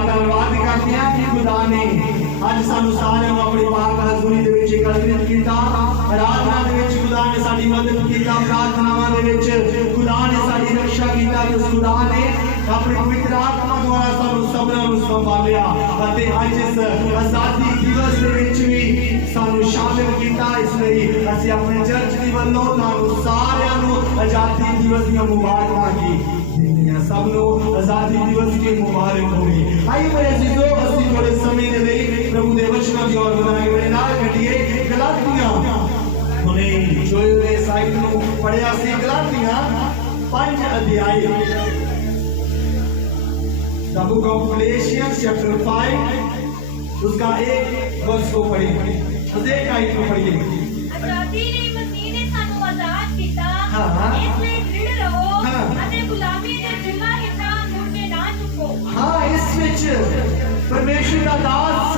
धन्यवाद करते हैं कि खुदा ने अज सानू सारे अपनी पाक हजूरी दे विच एकत्रित कीता। आराधना दे विच खुदा ने साडी मदद कीता, प्रार्थनावां दे विच खुदा ने साडी रक्षा कीता ते खुदा ने अपनी पवित्र आत्मा द्वारा सानू सबना नू संभालिया अते अज इस आजादी दिवस दे विच भी सानू शामिल कीता। इसलिए असीं अपने चर्च दी वल्लों तुहानू सारिआं नू आजादी दिवस दी मुबारकां दी सबनो आजादी दिवस की मुबारक होगी। आइए मेरे अजीजों, असीं थोड़े समय दे लई प्रभु दे वचनां दी ओर वधांगे। मेरे नाल कटिए गलातियां हुणे जोएल ने साहिब नू पढ़िया सी। गलातियां 5 अध्याय the book of Galatians chapter 5 उसका 1 वर्ष को पढ़िए, एक आयत को पढ़िए। आजादी ने मसीह ने सानू आजाद कीता, हाँ। इसलिए दृढ़ रहो, हाँ। अते गुलामी दे जुल्मा हेठां मुड़ के ना झुको। हाँ, इस विच परमेश्वर दा दास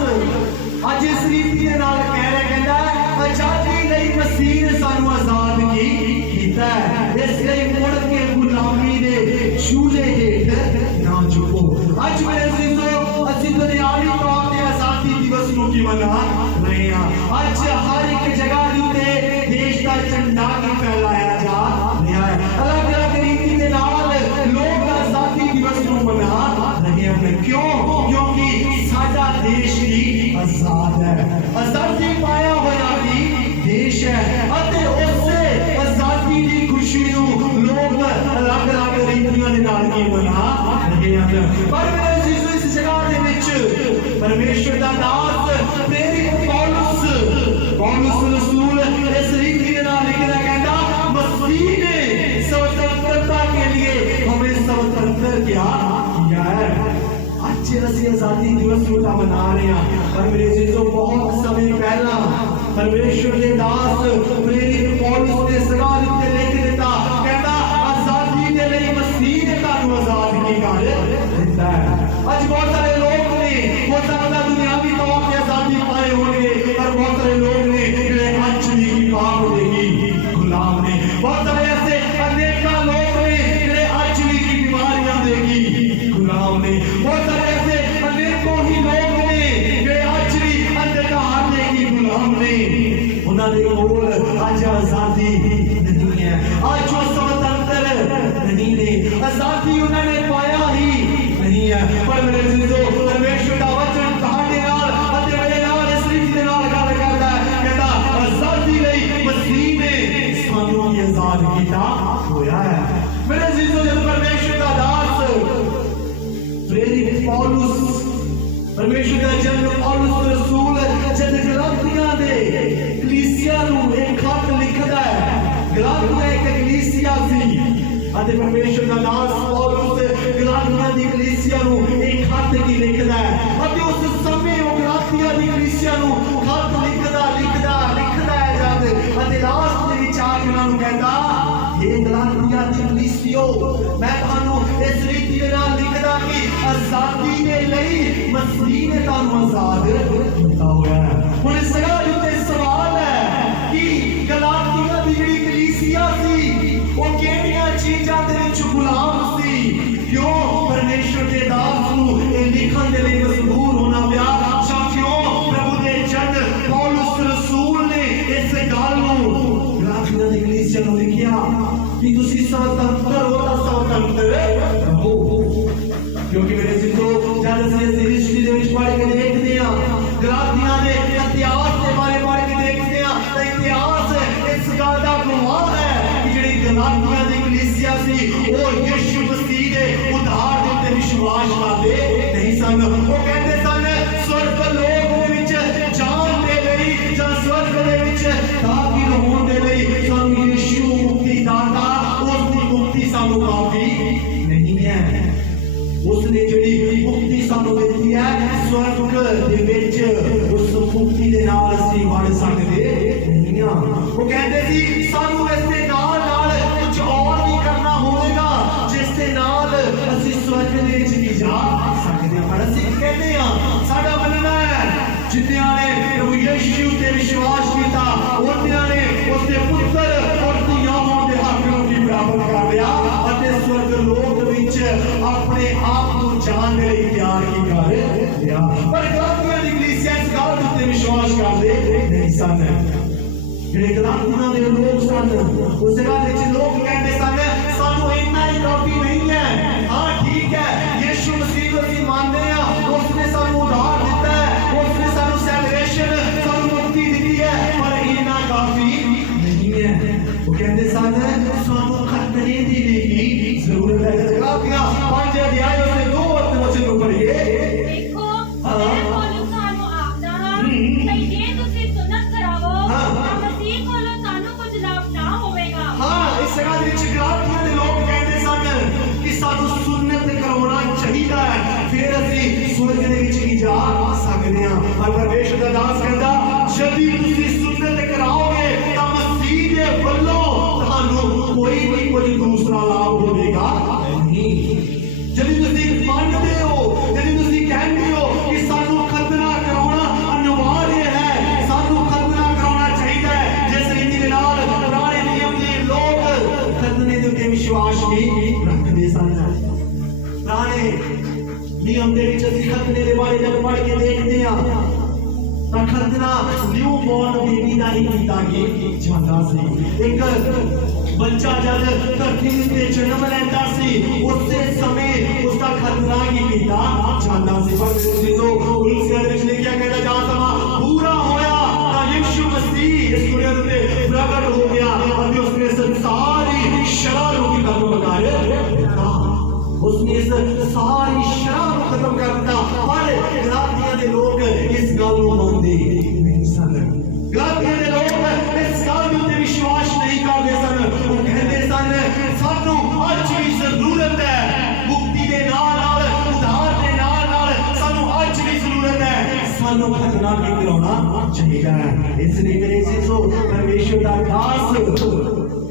अज इस रीति दे नाल कह रहा कहंदा आजादी लई मसीह ने सानू आजाद कीता है, इसलिए मुड़ के गुलामी दे चूल्हे हेठ ना झुको। अज मेरे अजीजों, असीं दुनियावी तौर ते आजादी दिवस नूं की मना रहे हां। अज हर एक जगह ते देश दा झंडा की फहराया जा रहा है। अलग अलग रीति दे नाल लोग आजादी दिवस नूं मना रहे हैं। क्यों? क्योंकि साडा देश ही आजाद है, आजादी पाया होया भी देश है अते उससे आजादी दी खुशी नूं लोग अलग अलग रीतियां दे नाल की मना रहे हैं। पर मेरे अजीजों, इस जगह दे विच परमेश्वर दा दास प्रेरित पौलुस रसूल इस रीति के नाल लिखना कहता मसीह ने स्वतंत्रता के लिए हमें स्वतंत्र किया है। आज असीं आजादी दिवस को मना रहे हैं। पर मेरे अजीजों, बहुत समय पहला परमेश्वर के दास प्रेरित पौलुस ने सगाल उत्ते लिख दिता, कहता आजादी दे लई मसीह ने तुहानू आजाद कीता है। आज बहुत सारे लोग ने हो सकदा दुनियावी तौर पे आजादी पाए होंगे, पर बहुत सारे लोग ने जिहड़े अज भी पाप देगी गुलाम ने। बहुत सारे ऐसे अनेका लोग ने जिहड़े अज भी की बीमारियां देगी गुलाम ने। बहुत सारे ऐसे अनेकों ही लोग ने जिहड़े अज भी अंधकार देगी गुलाम ने। उन्हां दे कोल अज आजादी नहीं है, आज वो स्वतंत्र नहीं ने, आजादी उन्होंने पाया ही नहीं है। पर मेरे अजीजों, परमेश्वर का वचन तुहाडे नाल अते मेरे नाल इस रीति दे नाल गल करदा है, कहता आजादी लई मसीह ने सानू आजाद कीता होया है। मेरे अजीजों, जब परमेश्वर का दास प्रेरित पौलुस, परमेश्वर का जन पौलुस रसूल जद गलातियां दे कलीसिया नू एक खत लिखदा है। गलातिया एक कलीसिया सी अते परमेश्वर का दास पौलुस गलातिया दी कलीसिया नू एक खत की लिखदा है अते उस समय वो गलातिया दी कलीसिया नू खत लिखदा है जद अते लास्ट दे विच आ के उन्हां नू कहंदा ये गलातिया दी कलीसियो, मैं तुहानू इस रीति दे नाल लिखदा कि आजादी दे लई मसीह ने तुहानू आजाद कीता होया है। हुण इस जगह उत्ते सवाल है कि गलातिया दी जेहड़ी कलीसिया सी वो किहड़ियां चीजां दे विच गुलाम सी। क्यों परमेश्वर के दास नू ये लिखण दे लई मजबूर होना पिया? क्यों प्रभु दे जन पौलुस रसूल ने इस गल नू गलातिया दी कलीसिया नू लिखिया कि तुसीं स्वतंत्र हो तां स्वतंत्र रहो। क्योंकि मेरे अजीजों, जद असीं इस हिस्ट्री दे विच पढ़ के देखदे हां, गलातिया दे इतिहास दे बारे पढ़ के देखदे हां तां इतिहास इस गल दा गवाह है कि जेहड़ी गलातिया दी कलीसिया सी वो यीशु मसीह दे उद्धार दे उत्ते विश्वास करदे नहीं सन। वो कहंदे सन स्वर्ग लोक दे विच जान दे लई जां स्वर्ग दे विच दाखिल होण दे लई सानू यीशु मुक्तिदाता उसदी मुक्ति सानू काफी नहीं है। उसने जेहड़ी मुक्ति सानू दित्ती है स्वर्ग दे विच, उस मुक्ति दे नाल असीं वड़ सकदे नहीं हां। वो कहंदे सी सानू इस दे नाल नाल कुछ और भी करना होवेगा जिस दे नाल असीं स्वर्ग दे विच भी जा सकदे हां। पर असीं कहंदे हां साडा मनना है जिन्हां ने प्रभु यीशु ते विश्वास कीता उन्हां ने उसदे पुत्र और धीआं होण दे हक नूं भी प्राप्त कर लिया अते स्वर्ग लोक विच अपने आप को जान दे लई तैयार की कर चाहते पर गलातिया दी कलीसिया इस गल दे उत्ते विश्वास करदे नहीं सन ਜਿਹੜੇ ਗਲਾਤੀਆਂ ਦੇ ਲੋਕ ਸਨ ਉਸ ਜਗ੍ਹਾ ਵਿੱਚ ਲੋਕ ਕਹਿੰਦੇ ਸਨ ਸਾਨੂੰ ਇੰਨਾ ਹੀ ਕਾਫੀ ਨਹੀਂ ਹੈ ਹਾਂ ਠੀਕ ਹੈ ਯਿਸੂ ਮਸੀਹ ਨੂੰ ਅਸੀਂ ਮੰਨਦੇ ਆ ਉਸਨੇ ਸਾਨੂੰ ਉਧਾਰ ਦਿੱਤਾ ਹੈ ਉਸਨੇ ਸਾਨੂੰ ਸੈਲਵੇਸ਼ਨ ਸਾਨੂੰ ਮੁਕਤੀ ਦਿੱਤੀ ਹੈ ਪਰ ਇੰਨਾ ਕਾਫੀ ਨਹੀਂ ਹੈ ਉਹ ਕਹਿੰਦੇ ਸਨ ਸਾਨੂੰ ਖਤਰੇ ਦੀ ਵੀ ਜ਼ਰੂਰਤ ਹੈ ਗਲਾਤੀਆਂ 5 ਅਧਿਆਇ ਦੇ 2 ਵਚਨ ਨੂੰ ਪੜ੍ਹੀਏ ਦੇਖੋ ਮੈਂ ਕੋਲੋਂ ਸਾਨੂੰ ਆਖਦਾ ਹਾਂ ਕਿ ਜੇ ਤੁਸੀਂ ਸੁਨਤ ਕਰਾਵੋ ਤਾਂ ਮਸੀਹ ਕੋਲੋਂ ਸਾਨੂੰ ਕੁਝ ਲਾਭ ਨਾ ਹੋਵੇਗਾ ਹਾਂ ਇਸ ਜਗ੍ਹਾ ਦੇ ਵਿੱਚ ਗਲਾਤੀਆਂ ਦੇ ਲੋਕ ਕਹਿੰਦੇ ਸਨ ਕਿ ਸਾਨੂੰ ਸੁਨਤ ਕਰਾਉਣਾ ਚਾਹੀਦਾ ਹੈ ਫਿਰ ਅਸੀਂ ਸਵਰਗ ਦੇ ਵਿੱਚ ਹੀ ਜਾ ਸਕਦੇ ਹਾਂ ਪਰ ਪਰਮੇਸ਼ਰ ਦਾ ਦਾਸ ਕਹਿੰਦਾ ਜਦੋਂ ਤੁਸੀਂ ਸੁਨਤ ਕਰਾਓਗੇ ਤਾਂ ਮਸੀਹ ਦੇ ਵੱਲੋਂ ਤੁਹਾਨੂੰ ਕੋਈ ਵੀ ਕੁਝ ਦੂਸਰਾ ਲਾਭ ਹੋਵੇਗਾ ਨਹੀਂ ਜਦੋਂ ਤੁਸੀਂ ਮੰਨਦੇ ਹੋ ਜਦੋਂ ਤੁਸੀਂ ਕਹਿੰਦੇ ਹੋ ਕਿ ਸਾਨੂੰ ਖਤਨਾ ਕਰਾਉਣਾ ਅਨਿਵਾਰਯ ਹੈ ਸਾਨੂੰ ਖਤਨਾ ਕਰਾਉਣਾ ਚਾਹੀਦਾ ਹੈ ਜਿਸ ਰੀਤੀ ਦੇ ਨਾਲ ਪੁਰਾਣੇ ਨਿਯਮ ਦੇ ਲੋਕ ਖਤਨੇ ਦੇ ਉੱਤੇ ਵਿਸ਼ਵਾਸ ਨਹੀਂ ਰੱਖਦੇ ਸਨ ਪੁਰਾਣੇ ਨਿਯਮ ਦੇ ਵਿੱਚ ਅਸੀਂ ਖਤਨੇ ਦੇ ਬਾਰੇ ਜਦ ਪੜ੍ਹ ਕੇ ਦੇਖਦੇ ਹਾਂ ਤਾਂ ਖਤਨਾ ਨਿਊ ਬੋਰਨ ਬੇਬੀ ਦਾ ਹੀ ਕੀਤਾ ਜਾਂਦਾ ਸੀ ਇੱਕ ਬੱਚਾ ਜਦ ਧਰਤੀ ਤੇ ਜਨਮ ਲੈਂਦਾ ਸੀ ਉਸੇ ਸਮੇਂ ਉਸਦਾ ਖਤਨਾ ਹੀ ਕੀਤਾ ਜਾਂਦਾ ਸੀ ਪਰ ਜਦੋਂ ਉਲਸੀਆ ਦੇ ਵਿੱਚ ਲਿਖਿਆ ਕਹਿੰਦਾ ਜਾਂ ਸਮਾਂ ਪੂਰਾ ਹੋਇਆ ਤਾਂ ਯਿਸੂ ਮਸੀਹ ਇਸ ਦੁਨੀਆ ਦੇ ਪ੍ਰਗਟ ਹੋ ਗਿਆ ਅਤੇ ਉਸਨੇ ਸਾਰੀ ਸ਼ਰਾਂ ਨੂੰ ਵੀ ਖਤਮ ਕਰ ਦਿੱਤਾ ਉਸਨੇ ਇਸ ਸਾਰੀ ਸ਼ਰਾਂ ਨੂੰ ਖਤਮ ਕਰ ਦਿੱਤਾ ਪਰ ਗਲਾਤੀਆਂ ਦੇ ਲੋਕ ਇਸ ਗੱਲ ਨੂੰ ਮੰਨਦੇ ਨਹੀਂ ਸਨ ਗਲਾਤੀਆਂ ਦੇ ਲੋਕ ਇਸ ਗੱਲ ਉੱਤੇ ਵਿਸ਼ਵਾਸ ਨਹੀਂ ਕਰਦੇ ਸਨ ਉਹ ਕਹਿੰਦੇ ਸਨ ਸਾਨੂੰ ਅੱਜ ਵੀ ਜ਼ਰੂਰਤ ਹੈ ਮੁਕਤੀ ਦੇ ਨਾਲ ਉਧਾਰ ਦੇ ਨਾਲ ਸਾਨੂੰ ਅੱਜ ਵੀ ਜ਼ਰੂਰਤ ਹੈ ਸਾਨੂੰ ਖਤਨਾ ਵੀ ਕਰਾਉਣਾ ਚਾਹੀਦਾ ਹੈ ਇਸ ਲਈ ਮੇਰੇ ਸਿੱਖੋ ਪਰਮੇਸ਼ਰ ਦਾ ਦਾਸ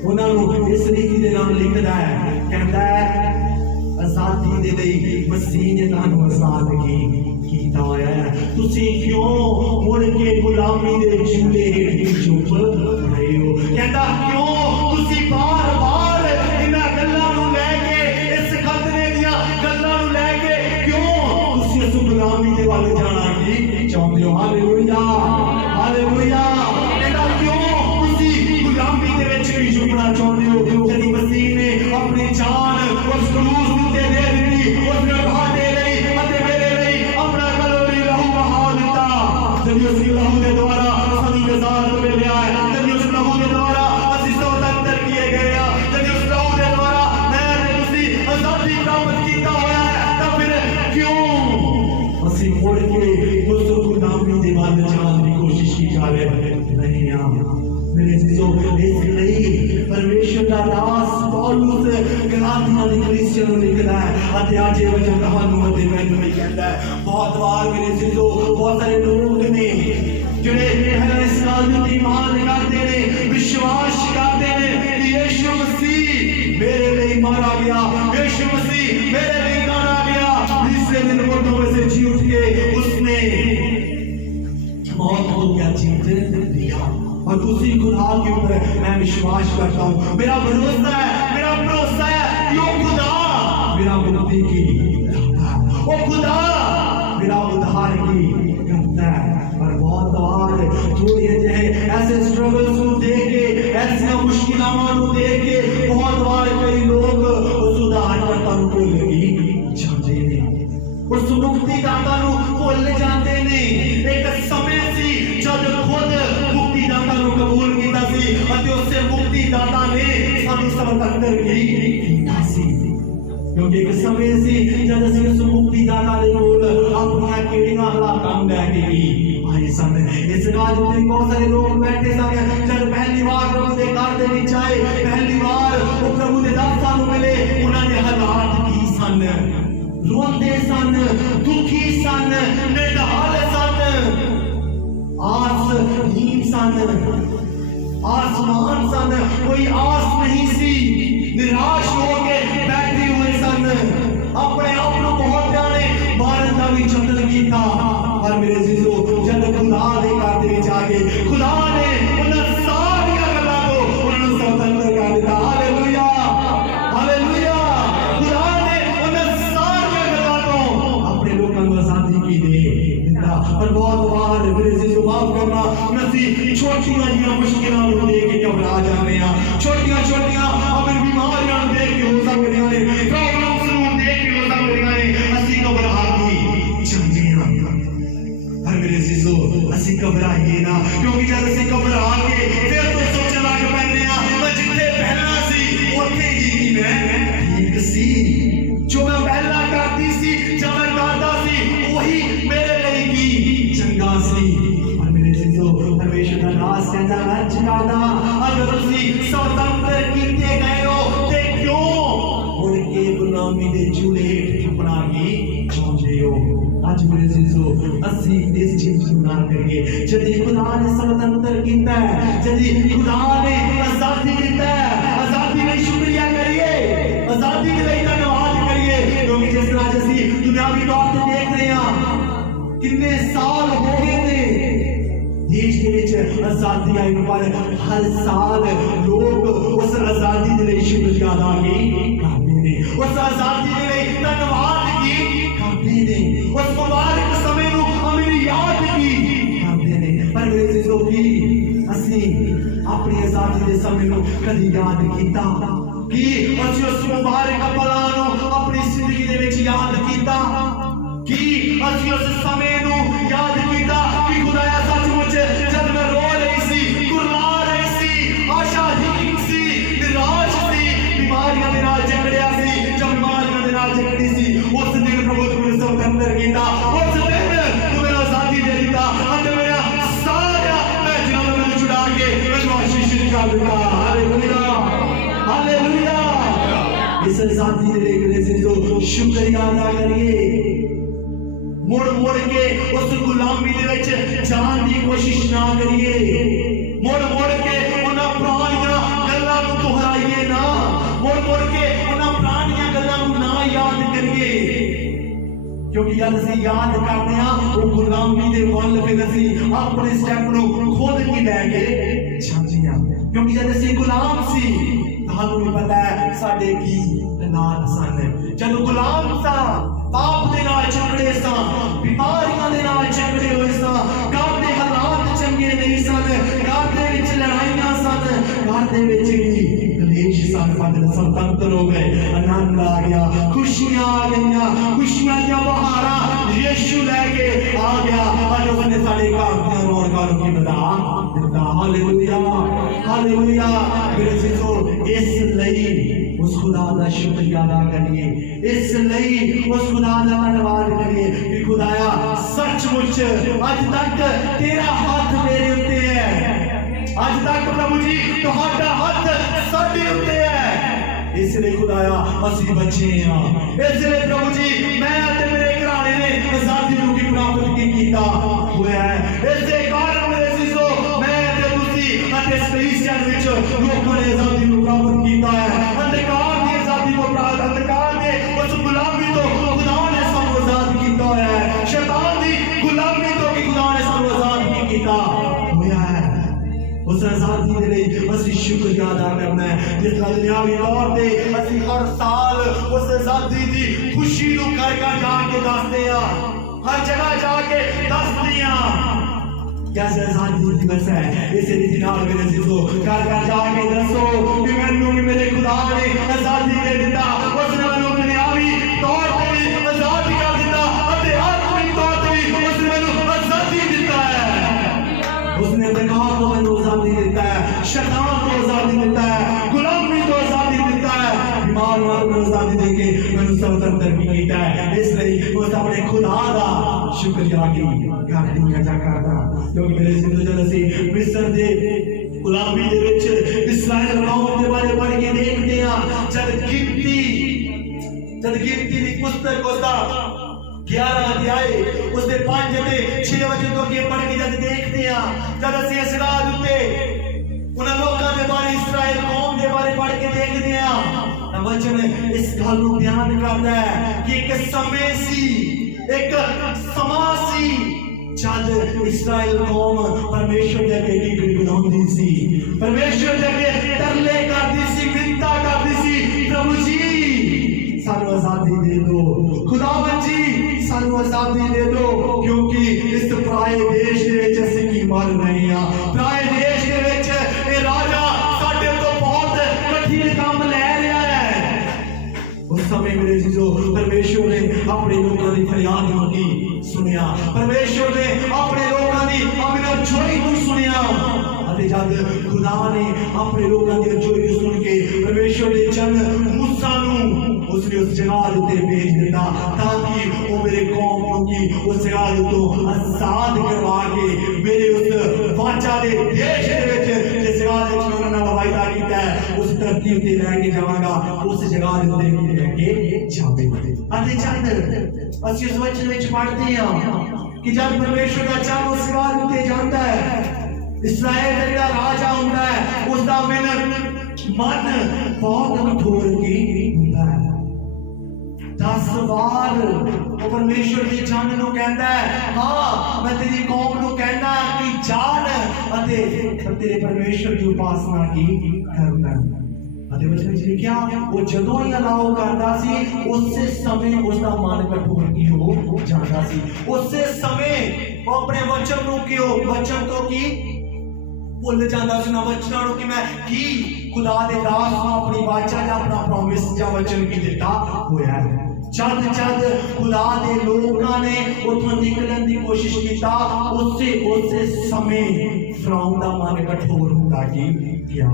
ਉਹਨਾਂ ਨੂੰ ਇਸ ਰੀਤੀ ਦੇ ਨਾਲ ਲਿਖਦਾ ਹੈ ਕਹਿੰਦਾ ਹੈ ਆਜ਼ਾਦੀ ਦੇ ਲਈ ਮਸੀਹ ਨੇ ਤੁਹਾਨੂੰ ਆਜ਼ਾਦ ਕੀਤਾ ਹੋਇਆ ਹੈ ਤੁਸੀਂ ਕਿਉਂ ਮੁੜ ਕੇ ਗੁਲਾਮੀ ਦੇ ਜਿੰਦੇ ਹੇਠ ਚੁੱਪ ਰਹੇ ਹੋ ਕਹਿੰਦਾ ਕਿਉਂ ਤੁਸੀਂ ਬਾਰ-ਬਾਰ ਇਹਨਾਂ ਗੱਲਾਂ ਨੂੰ ਲੈ ਕੇ ਇਸ ਖਤਰੇ ਦੀਆਂ ਗੱਲਾਂ ਨੂੰ ਲੈ ਕੇ ਕਿਉਂ ਤੁਸੀਂ ਇਸ ਗੁਲਾਮੀ ਦੇ ਵੱਲ ਜਾਣਾ ਚਾਹੁੰਦੇ ਹੋ ਹਾਲੇਲੂਇਆ ਹਾਲੇਲੂਇਆ ਕਹਿੰਦਾ ਕਿਉਂ ਤੁਸੀਂ ਗੁਲਾਮੀ ਦੇ ਵਿੱਚ ਵੀ ਝੁਕਣਾ ਚਾਹੁੰਦੇ ਹੋ ਜਿਹੜੀ ਮਸੀਹ ਨੇ ਆਪਣੀ ਜਾਨ ਉਸ ਕਰੂਸ ਉੱਤੇ ਦੇ ਦਿੱਤੀ ਉਸਨੇ ਤੁਹਾਡੇ ਲਈ ਅਤੇ ਮੇਰੇ ਲਈ ਆਪਣਾ ਕਲੋਰੀ ਲਹੂ ਵਹਾ ਦਿੱਤਾ ਜਦੋਂ ਉਸ ਲਹੂ ਦੇ ਦੁਆਰਾ ਸਾਨੂੰ ਆਜ਼ਾਦ ਮਿਲਿਆ ਹੈ ਜਦੋਂ ਉਸ ਲਹੂ ਦੇ ਦੁਆਰਾ ਅਸੀਂ ਸੁਤੰਤਰ ਕੀਏ ਗਏ ਹਾਂ ਜਦੋਂ ਉਸ ਲਹੂ ਦੇ ਦੁਆਰਾ ਮੈਂ ਤੇ ਤੁਸੀਂ ਆਜ਼ਾਦੀ ਪ੍ਰਾਪਤ ਕੀਤਾ ਹੋਇਆ ਹੈ ਤਾਂ ਫਿਰ ਕਿਉਂ ਅਸੀਂ ਮੁੜ ਕੇ ਉਸ ਗੁਲਾਮੀ ਦੇ ਵੱਲ ਜਾਣ ਦੀ ਕੋਸ਼ਿਸ਼ ਕੀ ਕਰ ਰਹੇ ਨਹੀਂ ਹਾਂ मेरे सिसो इस ਲਈ ਪਰਮੇਸ਼ਰ ਦਾ ਦਾਸ ਪੌਲੁਸ ਗਲਾਤੀਆਂ ਦੀ ਕਲੀਸਿਆ ਨੂੰ ਲਿਖਦਾ ਹੈ ਅਤੇ ਅੱਜ ਇਹ ਵਚਨ ਤੁਹਾਨੂੰ ਅਤੇ ਮੈਨੂੰ ਵੀ ਕਹਿੰਦਾ ਹੈ ਬਹੁਤ ਵਾਰ ਮੇਰੇ ਸਿਸੋ ਬਹੁਤ ਸਾਰੇ ਲੋਕ ਨੇ ਜਿਹੜੇ ਇਸ ਗੱਲ ਦੀ ਇਮਾਨ ਕਰਦੇ ਨੇ ਵਿਸ਼ਵਾਸ ਕਰਦੇ ਨੇ ਕਿ ਯਿਸੂ ਮਸੀਹ ਮੇਰੇ ਲਈ ਮਾਰਾ ਗਿਆ यीशु मसीह मेरे लिए मारा गया तीसरे दिन मुर्दों में से जी उठ के उसने मौत को क्या जीत दिया और उसी खुदा के ऊपर मैं विश्वास करता हूँ मेरा भरोसा है कि वो खुदा मेरा मुक्ति की वो खुदा मेरा उद्धार की करता है और बहुत बार थोड़ी ऐसे स्ट्रगल्स को देख के ऐसे मुश्किलों को देख के बहुत बार कई लोग उस उद्धार करता को लगी जाते हैं उस मुक्ति दाता को भूल जाते ने एक समय सी जब खुद मुक्ति दाता को कबूल किया सी ਅਤੇ ਉਸੇ ਮੁਕਤੀ ਦਾਤਾ ਨੇ ਸਾਨੂੰ ਸਵਤੰਤਰ ਕੀਤਾ ਸੀ क्योंकि एक समय से जब ਅਸੀਂ ਉਸ ਮੁਕਤੀ ਦਾਤਾ ਦੇ ਕੋਲ ਆਪਣੀਆਂ ਕਿਹੜੀਆਂ ਹਾਲਾਤਾਂ ਨੂੰ ਲੈ ਕੇ ਆਏ ਸਨ ਇਸ ਰਾਜ ਵਿੱਚ ਬਹੁਤ ਸਾਰੇ ਲੋਕ ਬੈਠੇ ਸਨ ਜਦ ਪਹਿਲੀ ਵਾਰ ਪ੍ਰਭੂ ਦੇ ਘਰ ਦੇ ਵਿੱਚ ਆਏ ਪਹਿਲੀ ਵਾਰ ਉਹ ਪ੍ਰਭੂ ਦੇ ਦਾਤਾਂ ਨੂੰ ਮਿਲੇ ਉਹਨਾਂ ਦੇ ਹਾਲਾਤ ਕੀ ਸਨ ਰੋਂਦੇ ਸਨ ਦੁਖੀ ਸਨ ਨਿਡਹਾਲ ਸਨ आसहीन सन आसमान सन कोई आस नहीं सी निराश हो के बैठे हुए सन अपने आप को बहुत जाने मारन का भी जतन किया पर मेरे जीजो जब खुदा दे घर दे विच आ गए खुदा ने उन्हां सारियां गल्लां को उन्हां नूं स्वतंत्र कर दिता हालेलुया हालेलुया खुदा ने उन्हां सारियां गल्लां को अपने लोकां नूं आजादी की दे पर बहुत बार मेरे से माफ करना नसी छोटियां जियां मुश्किलां नु देख के घबरा जाने आ छोटियां अपनी बीमारियां नु देख के हो सकदियां ने प्रॉब्लम्स नु देख के हो सकदियां ने असि घबरा के चलदे आ पर मेरे जीजो असि घबराइए ना क्योंकि जब असि घबरा के फिर तो सोचने लग पैंदे आ मैं जिथे पहला सी उथे ही मैं ठीक सी जो मैं पहला करती सी जब मैं करता सी वही मेरे लिए की चंगा सी और मेरे जीजो परमेश्वर का नाम कहता मैं चंगा अगर उसी स्वतंत्र कीते गए हो ते क्यों मुड़ के गुलामी दे चूल्हे चुपना की चाहते हो आज मेरे जीजो असि इस चीज को ना करिए यदि खुदा ने स्वतंत्र कीता है यदि खुदा ने आजादी कीता है आजादी में शुक्रिया करिए आजादी के लिए धन्यवाद करिए क्योंकि जिस तरह जैसी दुनियावी तौर पे देख रहे हैं कितने साल हो गए थे देश के विच आजादी आई पर हर साल लोग उस आजादी के लिए शुक्रिया अदा करते हैं उस आजादी के लिए धन्यवाद की करते हैं उस मुबारक समय को हमें याद की करते हैं पर मेरे जीजो की असली अपनी आजादी के समय को कभी याद किया कि असि उस मुबारक पलां नु अपनी जिंदगी दे विच याद कीता कि असि उस समय नु याद कीता कि खुदाया सचमुच जब मैं रो रही सी कुर्ला रही सी आशाहीन सी निराश सी बीमारियां दे नाल झगड़िया सी जब बीमारियां दे नाल झगड़ी सी उस दिन प्रभु ने स्वतंत्र कीता उस दिन तू मेरा आजादी दे दिता अते मेरा सारा मैं जन्म में छुड़ा के मैं आशीष कर दिता हालेलुया हालेलुया इस आजादी के लिए मेरे जीजो शुक्रिया अदा करिए मुड़ के उस गुलामी दे विच जान दी कोशिश ना करिए मुड़ के उन्हां पुरानियां गल्लां नूं दोहराइए ना मुड़ के उन्हां पुरानियां गल्लां नूं ना याद करिए क्योंकि जब ਅਸੀਂ याद करते हैं वो गुलामी दे वल फिर ਅਸੀਂ अपने स्टेप नूं खुद ही लै के चलदे हां क्योंकि जब ਅਸੀਂ गुलाम सी ਤੁਹਾਨੂੰ भी पता है साडे की हालात सन जदों गुलाम सा पाप दे नाल झगड़े सा बीमारियां दे नाल झगड़े होए सा घर दे हालात चंगे नहीं सन घर दे विच लड़ाइयां सन घर दे विच भी कलेश सन पर स्वतंत्र हो गए आनंद आ गया खुशियां आ गईयां खुशियां दी बहारा यीशु लेके आ गया और उसने साडे घर दी रौनकां नूं की बधा दिता हालेलुया हालेलुया मेरे जीजो इसलिए उस खुदा का शुक्रिया अदा करिए इसलिए उस खुदा का धन्यवाद करिए कि खुदाया सचमुच आज तक तेरा हाथ मेरे उत्ते है आज तक प्रभु जी तुहाडा हाथ साडे उत्ते है इसलिए खुदाया असि बचे हां इसलिए प्रभु जी मैं ते मेरे घराने ने आजादी नूं की प्राप्त कीता होया है इसे कारण मेरे जीजो मैं ते तुसी अते स्पेशल विच लोकां ने आजादी नूं प्राप्त कीता है अंधकार दी आजादी को प्राप्त अंधकार दे उस गुलामी तो खुदा ने सानू आजाद कीता होया है शैतान दी गुलामी तो कि खुदा ने सानू आजाद कीता होया है उस आजादी के लिए असि शुक्रिया अदा करना है जिस दुनियावी तौर पे असि हर साल उस आजादी दी खुशी नूं घर घर जाके दसदे आ हर जगह जाके दसदे आ कैसे आजादी दिवस है इसे जनाब मेरे जीजो घर घर जाके दसो कि मैनू भी मेरे खुदा ने आजादी दे दिता उसने मैनू दुनियावी तौर पे भी आजाद कर दिता अते आत्मिक तौर पे भी उसने मैनू आजादी दिता है उसने बेकार को मैनू आजादी दिता है शैतान को आजादी दिता है गुलामी को आजादी दिता है बीमार को आजादी देके मैनू स्वतंत्र कीता है इसलिए उस अपने खुदा दा शुक्रिया की करदी करदा क्योंकि मेरे जिंदगी जब ਅਸੀਂ मिस्र दे गुलामी दे विच इस्राएल कौम दे बारे पढ़ के देखते हैं जब गिनती दी पुस्तक उसदा 11 अध्याय उसदे 5 ते 6 वचन तो के पढ़ के जब देखते हैं जब ਅਸੀਂ इस रात उते उन लोगों दे बारे इस्राएल कौम दे बारे पढ़ के देखते हैं वचन इस गल नूं बयान करदा है कि एक समय सी एक समा सी जद इस्राएल कौम परमेश्वर के अगे गिड़गिड़ाउंदी सी परमेश्वर के अगे तरले करदी सी विनता करदी सी प्रभु जी सानू आजादी दे दो खुदावन जी सानू आजादी दे दो क्योंकि इस नहीं सुनिया, परमेश्वर ने अपने लोगों की अविरजोई को सुनिया। जब खुदा ने अपने लोगों की अविरजोई को सुन के परमेश्वर ने जन मूसा उसने उस जगह उत्ते भेज दिता ताकि वो मेरे कौम की उस जगह तो आजाद करवा के मेरे उस वाचा दे देश दे विच जिस जगह दे विच उन्होंने वायदा कीता है उस धरती उत्ते लेके जावांगा, उस जगह दे उत्ते लेके जावेगा। अते चंद असि उस वचन विच पढ़दे हां कि जब परमेश्वर का चंद उस जगह उत्ते जांदा है, इस्राएल का जिहड़ा राजा हुंदा है उसका मन बहुत कठोर की हुंदा है। 10 बार वो परमेश्वर के चंद नु कहता है, हाँ मैं तेरी कौम नु कहना कि जान अते तेरे परमेश्वर की उपासना की करना। अते वचन विच लिखिया वो जदों ही अलाउ करदा सी उस समय उसका मन कठोर की हो जाता सी। उस समय वो अपने वचन नु की हो वचन तो की भुल जाता सी ना वचनां नु कि मैं की खुदा दे दास नु अपनी वाचा या अपना प्रॉमिस या वचन की दिता होया है। जद खुदा दे लोगों ने उठों निकलने की कोशिश किया उस समय फिरौन दा मन कठोर होता गया,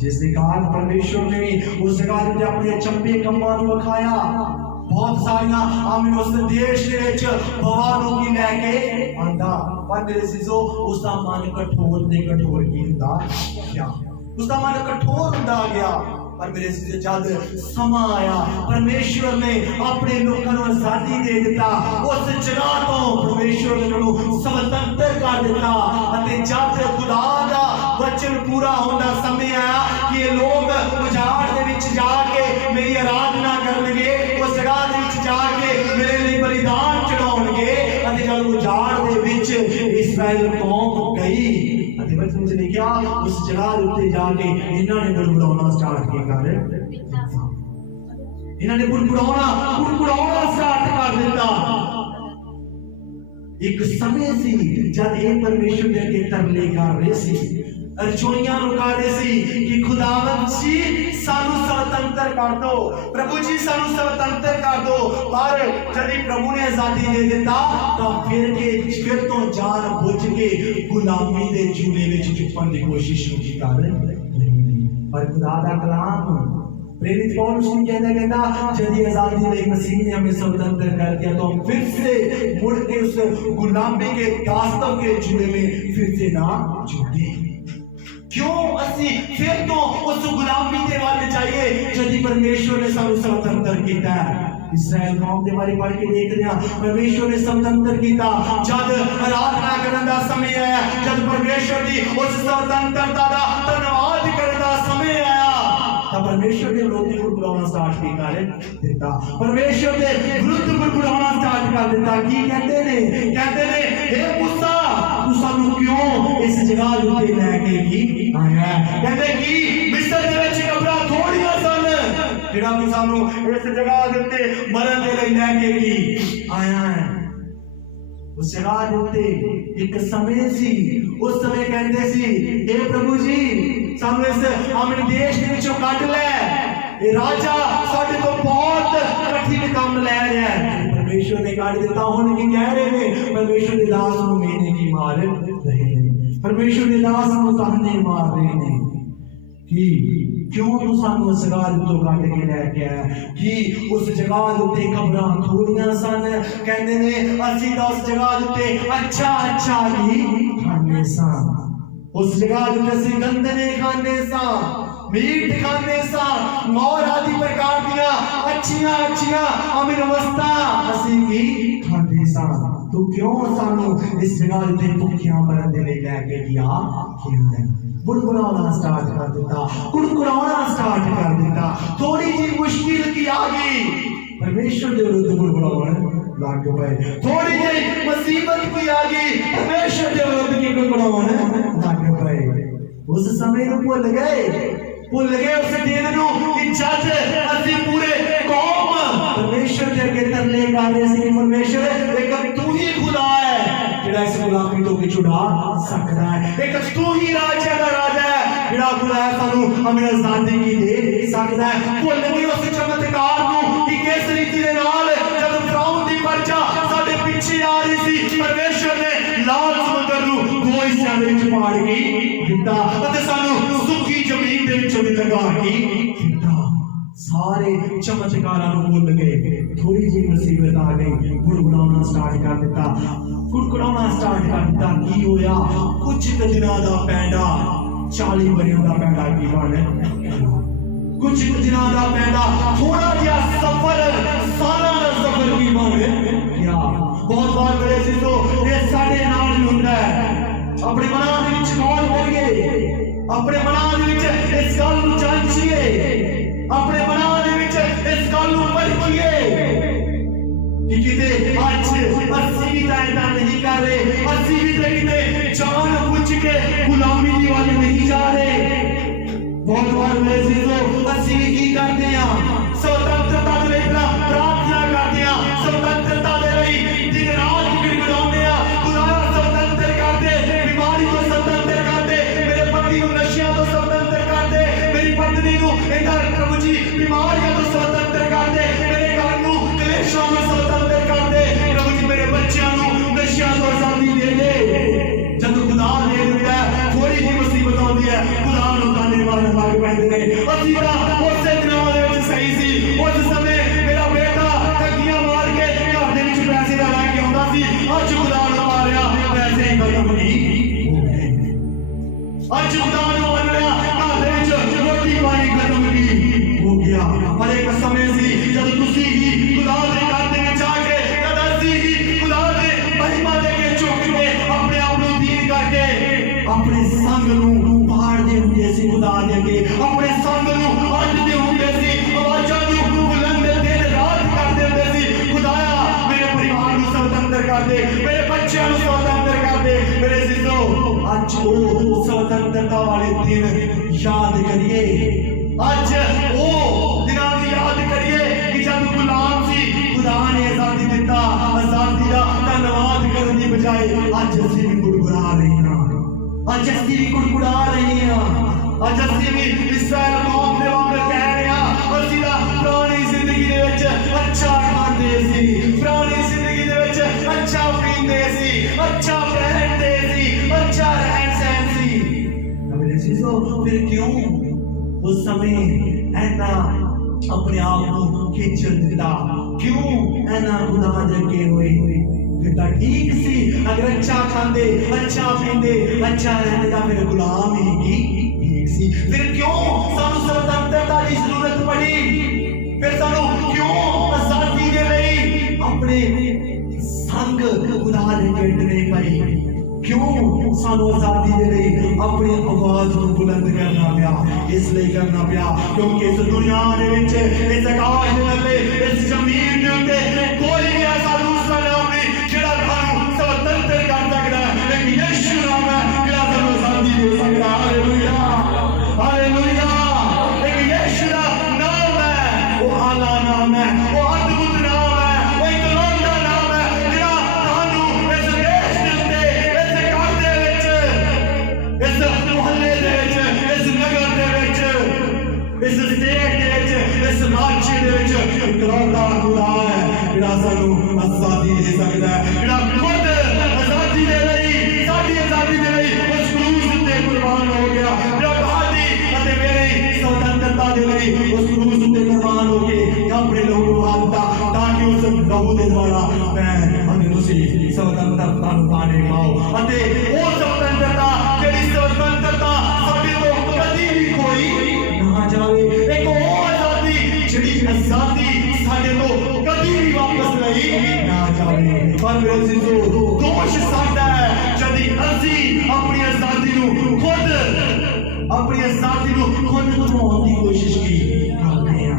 जिस कारण परमेश्वर ने भी उस जगह ते अपने चंबे कम्मां नूं विखाया। बहुत सारियां आमिर उस देश दे विच भवानों की लैके आंदा, पर मेरे सीजो उसका मन कठोर ते कठोर की हुंदा गया, उसका मन कठोर हुंदा गया। पर मेरे से जद समा आया परमेश्वर ने अपने लोगों को आजादी दे दिता, उस जगह तो परमेश्वर ने उन्हें स्वतंत्र कर दिता। अते जब खुदा दा वचन पूरा होना समय आया कि ये लोग उजाड़ दे विच जाके मेरी आराधना करनगे, उस जगह दे विच जाके मेरे लिए बलिदान चढ़ाउणगे। अते जब उजाड़ दे विच इस्राएल कौम गई वचन में लिखा उस जगह उत्ते जाके इन्होंने बुड़बुड़ाना स्टार्ट किया, इन्होंने बुड़बुड़ाना स्टार्ट कर दिता। एक समय सी जब ये परमेश्वर के अगे तरले कर रहे सी, रजोइयां लुका रहे सी कि खुदावंद जी सानू स्वतंत्र कर दो, प्रभु जी सानू स्वतंत्र कर दो। पर जब प्रभु ने आजादी दे दिता तो फिर तो जान बुझ के गुलामी दे झूले विच चुपन की कोशिश की कर रही। पर खुदा दा कलाम प्रेरित पौलुस कहता यदि आजादी में मसीह ने हमें स्वतंत्र कर दिया तो हम फिर से मुड़ के उस गुलामी के दास्तव के झूले में फिर से ना झूठे। क्यों असी फिर तो उस गुलामी दे वाले चाहिए यदि परमेश्वर ने सानू स्वतंत्र किया है। इस्राएल कौम के बारे पढ़ के देखते हैं परमेश्वर ने स्वतंत्र किया। जब आराधना करने का समय आया, जब परमेश्वर की उस स्वतंत्रता का धन्यवाद करने का समय आया, तब परमेश्वर ने विरोधी बुड़बुड़ाना स्टार्ट किया। परमेश्वर ने विरुद्ध बुड़बुड़ाना स्टार्ट कर दिता। की कहते ने हे मूसा तू सानू क्यों इस जगह उत्ते लेके की आया? कहते कि मिस्र दे विच कब्रां थोड़ियां सन जेड़ा तू सानू इस जगह उत्ते मरन दे लई लेके की आया है। उस जगह उत्ते एक समय सी, उस समय कहते सी हे प्रभु जी सानू इस अपने देश दे विचों कढ ले, ये राजा साडे तो बहुत कठिन काम ले रहा है। परमेश्वर ने काट दिता। हुण की कह रहे हैं परमेश्वर के दास को मेने की मार रहे हैं, परमेश्वर के दास को ताने मार रहे हैं कि क्यों तू सानू उस जगह तो काट के लेके आया कि उस जगह उत्ते कब्रां थोड़ियां सन। कहंदे ने असीं तां उस जगह उत्ते अच्छा ही खाने सा, उस जगह उत्ते असीं गंदे खाने सा, मीट खाने सा, और आदि प्रकार दिया अच्छियां अमीर अवस्था असी की खाने सा। तो क्यों सानू इस जगह ते भुखियां मरन दे लई लेके गया? बुड़बुड़ाना स्टार्ट कर दिता, कुड़कुड़ाना स्टार्ट कर दिता। थोड़ी जी मुश्किल की आ गई, परमेश्वर के विरुद्ध बुड़बुड़ाना लग गए। थोड़ी जी मुसीबत की आ गई, परमेश्वर के विरुद्ध की बुड़बुड़ाना लग गए। उस समय को भूल गए उस दिन नु कि जज असी पूरे कौम परमेश्वर के अगे तरले कर रहे सी। परमेश्वर एक तू ही खुदा है जेड़ा इस गुलामी तो कि छुड़ा सकदा है, एक तू ही राजा दा राजा है जेड़ा खुदा है सानू हमें आजादी की दे सकदा है। भूल गए उस चमत्कार नु कि किस रीति दे नाल जब फिरौन दी प्रजा साडे पीछे पत्थरां दे विच पाड़ के दिता अते सानू सुखी जमीन दे विचों दी लगा के दिता। सारे चमत्कारां नूं भुल गए, थोड़ी जी मुसीबत आ गई, गुड़गुड़ाना स्टार्ट कर दिता, गुड़गुड़ाना स्टार्ट कर दिता। की होया? कुछ दिनां दा पैंडा 40 बरियां दा पैंडा की बन, कुछ दिनां दा पैंडा थोड़ा जिहा सफर सारा दा सफर भी बन गया। बहुत बार मेरे सिद्धो ये साडे नाल ही हुंदा है। अपने मनां दे विच कौन करिए, अपने मनां दे विच इस गल नूं जांचिए, अपने मनां दे विच इस गल नूं परखिए कि किते अज असीं भी ऐसा नहीं कर रहे, असीं भी किते जान बुझ के गुलामी दी वाल नहीं जा रहे। बहुत बार मेरे सिद्धो असीं भी की करते हैं, स्वतंत्रता दे लई प्रार्थना करते हैं, स्वतंत्रता दे लई दिन रात गिड़गिड़ाते हैं, खुदाया स्वतंत्र कर दे, बीमारी तो स्वतंत्र कर दे, मेरे पति को नशियां तो स्वतंत्र कर दे, मेरी पत्नी को इधर प्रभु जी बीमारियां तो स्वतंत्र कर दे, मेरे घर को क्लेशों में स्वतंत्र कर दे, प्रभु जी मेरे बच्चों को नशियां तो आजादी दे दे। जब खुदा दे देता है, थोड़ी जी मुसीबत आती है, खुदा नूं ताने मारन लग पैंदे ने। असीं तां उसे दिनां दे विच सही सी, उस समय मेरा बेटा ठगियां मार के घर दे विच पैसे ला के आउंदा सी, अज खुदा नूं मारिया पैसे खत्म नहीं हो गए, अज खुदा नूं मारिया घर दे विच रोटी पानी खत्म नहीं हो गया। पर एक समय सी जद तुसीं ही खुदा दे घर दे विच आके जद असीं ही खुदा दे महिमा दे के झुक के अपने आप नूं दीन करके अपने संग नूं पाड़दे हुंदे सी, खुदा दे अगे अपने संग नूं अड्डदे हुंदे सी, आवाज़ां नूं बुलंद दिन रात करदे हुंदे सी। खुदाया मेरे परिवार नूं स्वतंत्र कर दे, मेरे बच्चों नूं स्वतंत्र कर दे। मेरे सिद्धो अज वो स्वतंत्रता वाले दिन याद करिए, अज वो दिनां दी याद करिए कि जब गुलाम सी खुदा ने आजादी दिता, आजादी दा धन्नवाद करन दी बजाय अज असीं भी गुड़गुड़ा रहे हां, अज असीं भी गुड़गुड़ा रहे हां, अज असीं भी इस्राएल कौम दे वांग कह रहे हां असीं तां पुरानी जिंदगी दे विच अच्छा खांदे सी, पुरानी जिंदगी दे विच अच्छा पींदे सी, अच्छा पहनदे सी, अच्छा रहन सहन सी। मेरे सिद्धो फिर क्यों उस समय ऐना अपने आप को खींच दिता, क्यों ऐना खुदा दे अगे होए? फिर तां ठीक सी, अगर अच्छा खांदे, अच्छा पींदे, अच्छा रहंदे तां फिर गुलाम ही की ठीक सी। फिर क्यों सानू स्वतंत्रता की जरूरत पड़ी? फिर सानू क्यों आजादी दे लई अपने संग खुदा दे गिरदने पई? क्यों सानू आजादी दे लई अपनी आवाज को बुलंद करना पिया? इसलिए करना पिया क्योंकि इस दुनिया दे विच, इस आकाश दे थल्ले, इस जमीन दे उत्ते कोई भी ऐसा दूसरा नाम नहीं जेड़ा सानू स्वतंत्र कर सकदा है, लेकिन यीशु नाम है जेड़ा सानू आजादी दे सकदा है। Hallelujah, hallelujah. लेकिन यीशु दा नाम है, वो आला नाम है, वो अद्भुत नाम है, वो इकलौता नाम है जेड़ा सानू इस देश दे उत्ते, इस घर दे विच, इस मुहल्ले दे विच, इस नगर दे विच, इस स्टेट दे विच, इस राज्य दे विच इकलौता खुदा है जेड़ा सानू आजादी दे सकदा है, जेड़ा खुद आजादी दे लई, साडी आजादी दे लई उस क्रूस ते कुर्बान हो गया, जेड़ा तुहाडी अते मेरी स्वतंत्रता दे लई उस क्रूस ते कुर्बान हो के अपने लहू हालता ताकि उस लहू दे द्वारा मैं अते तुसीं स्वतंत्रता नूं पाने पाओ। अते वो स्वतंत्रता जेड़ी स्वतंत्रता साडे तो कदी भी कोई ना जावे, एक वो आजादी जेड़ी आजादी साडे तो कदी भी वापस नहीं ना जावे। पर मेरे सिद्धो दोष साडा है जदी असीं अपनी आजादी नूं खुद, अपनी आजादी नूं खुद गवाउण दी कोशिश की करते हैं,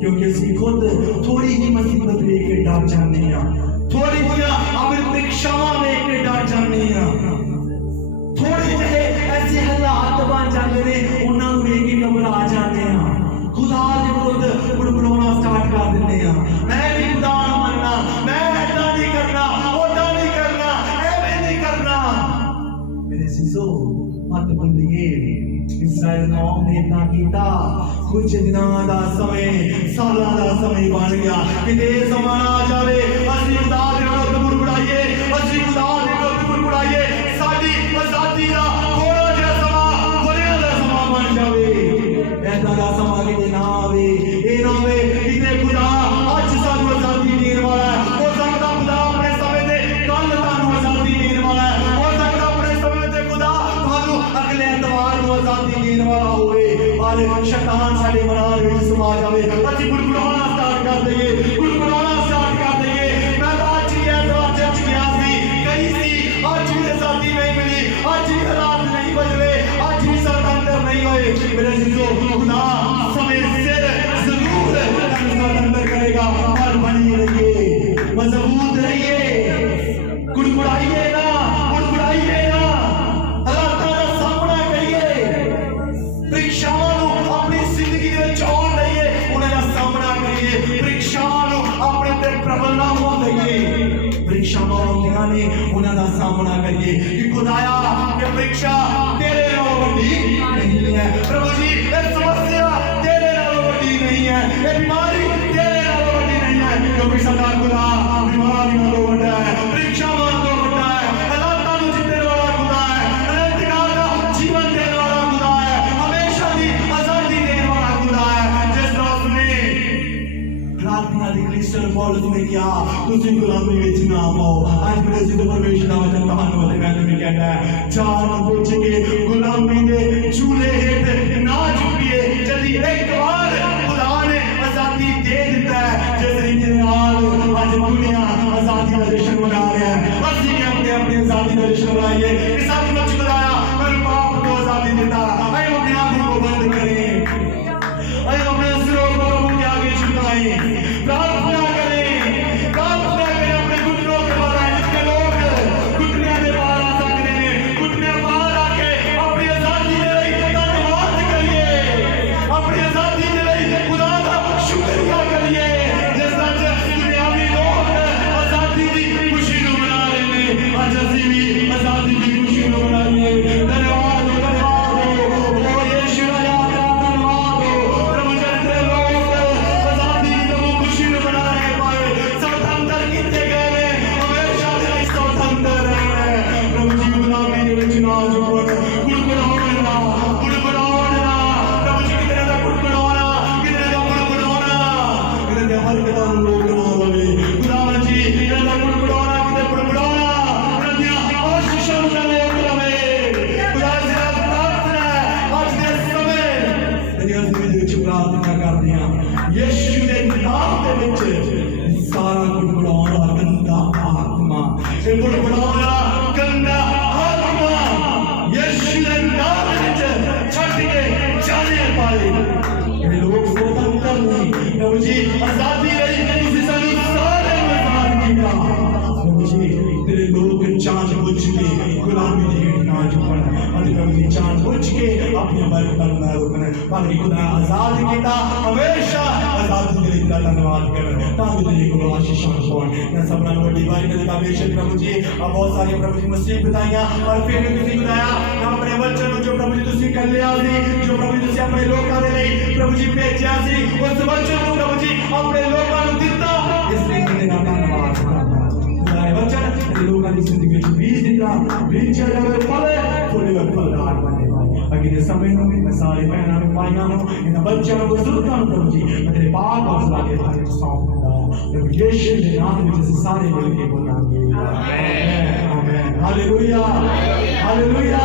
क्योंकि असीं खुद थोड़ी जी मुसीबत वेख के डर जाते हैं, थोड़ी जिहा अपनी परीक्षावां वेख के डर जाते हैं, थोड़े जे ऐसे हालात बन जाते ने उन्हां नूं वेख के घबरा जाते हैं, खुदा दे विरुद्ध बुड़बुड़ाउणा स्टार्ट कर दिंदे हैं। मैं भी खुदा नूं मनना, मैं ऐदां नहीं करना, ओदां नहीं करना, ऐवें नहीं करना। मेरे सिद्धो मत भुल्लिए इस्राएल कौम ने तां कीता, कुछ दिनां दा समय, सालां दा समय बन गया, किते समा आ जावे असीं खुदा दे विरुद्ध बुड़बुड़ाइए, असीं खुदा दे विरुद्ध बुड़बुड़ाइए, साडी आजादी आ जाए अच्छी गुड़गुड़ाना स्टार्ट कर दइए गुड़गुड़ाना स्टार्ट कर दइए मैं आज ही ऐतवार चर्च गया गई सी आज भी साथी नहीं मिली आज भी हालात नहीं बदले आज भी सब अंदर नहीं हुए मेरे जिसको खुदा समय सिर जरूर अंदर करेगा और बनी रहिए मजबूत रहिए गुड़गुड़ाइए ना हालातों का सामना करिए परीक्षाओं अपनी जिंदगी में चौन रहिए उन्हें सामना करिए परीक्षाओं अपने ते प्रबल ना हो दइए परीक्षाओं ने उन्हें सामना करिए कि खुदाया ये परीक्षा तेरे नालों वड्डी नहीं है प्रभु जी ये समस्या तेरे नालों वड्डी नहीं है ये बीमारी तेरे नालों वड्डी नहीं है क्योंकि सरकार खुदा बीमारी नालों वड्डा है परीक्षा नालों वड्डा है हालातों को जीतने वाला खुदा है अनंतकाल का जीवन देने वाला खुदा है हमेशा की आजादी देने वाला खुदा है जिस रोज ने प्रार्थना दी क्रिश्चियन पौलुस ने किया तुसी गुलामी विच ना आओ आज मेरे सिद्ध परमेश्वर दा वचन कहानी वाले कहते में कहता है चार पूछ के गुलामी दे झूले हेठ ना झुकिए यदि एक बार खुदा ने आजादी दे दिता है जिस तरीके नाल आज दुनिया आजादी का जश्न मना रहा है ਅਸੀਂ अपने अपने आजादी का जश्न मनाइए इस सब कुछ खुदाया मेरे बाप को आजादी देता है अपने आंखों को बंद करें अपने सिरों को प्रभु के आगे झुकाएं प्रार्थना करें अपने घुटनों के बारे जिसके लोग घुटने के बाहर आ सकते हैं घुटने बाहर आके अपनी आजादी के लिए धन्यवाद करिए अपनी आजादी के लिए खुदा का शुक्रिया करिए जिस तरह दुनियावी लोग आजादी की खुशी को मना रहे हैं आज ਅਸੀਂ भी आजादी की खुशी को मनाइए धन्यवाद हो यीशु राजा धन्यवाद हो प्रभु जितने लोग आजादी की वो खुशी को मना रहे पाए स्वतंत्र किए गए हमेशा के लिए स्वतंत्र रहे प्रभु जी गुलामी के विच ना जुड़न गुड़गुड़ाना प्रभु जी कितने दा गुड़गुड़ाना कितने दा हर कितना लोग ना लगे खुदा जी कितने दा गुड़गुड़ाना कितने गुड़गुड़ाना प्रभु आशीषों से लोग लगे खुदा से प्रार्थना आज के समय दुनिया से विच प्रार्थना करते हैं यीशु के नाम दे विच सारा गुड़गुड़ाना गंदा आत्मा ये गुड़गुड़ाना गंदा आत्मा यीशु के नाम विच छट के जाने पाए ये लोग स्वतंत्र नहीं प्रभु जी आजादी रही तुसी सानू सारे में आजाद किया प्रभु जी तेरे लोग जानबूझ के गुलामी दे हेठ ना झुकन और प्रभु जी जानबूझ के अपने बरकत ना रोकन पर खुदा आजाद किया हमेशा आजादी के लिए धन्यवाद कर ताकि तेरे को आशीष पावन मैं सबना बड़ी बात करने का बेशक प्रभु जी बहुत सारी प्रभु जी मुसीबत बताइयां और फिर तुसी बताया अपने वचन जो प्रभु जी तुसी कर लिया सी जो प्रभु जी तुसी अपने लोकां दे लई प्रभु जी भेजिया सी उस वचन को प्रभु जी अपने लोकां ਨੂੰ ਦਿੱਤਾ इसलिए तेरा धन्यवाद खुदा वचन तेरे लोकां ਦੀ ਜ਼ਿੰਦਗੀ ਵਿੱਚ ਬੀਜ ਦਿੱਤਾ ਬੀਜ ਜਾਵੇ ਫੁੱਲੇ ਫਲਦਾਰ ਬਣੇ अगले समय में मैं सारे बहनों में माइयों में इन बच्चों को बुजुर्गों को प्रभु जी मैं तेरे पाक और लागे थारे सौंप दूंगा प्रभु यीशु के नाम में जैसे सारे मिलके बोलेंगे आमीन आमीन हालेलुया हालेलुया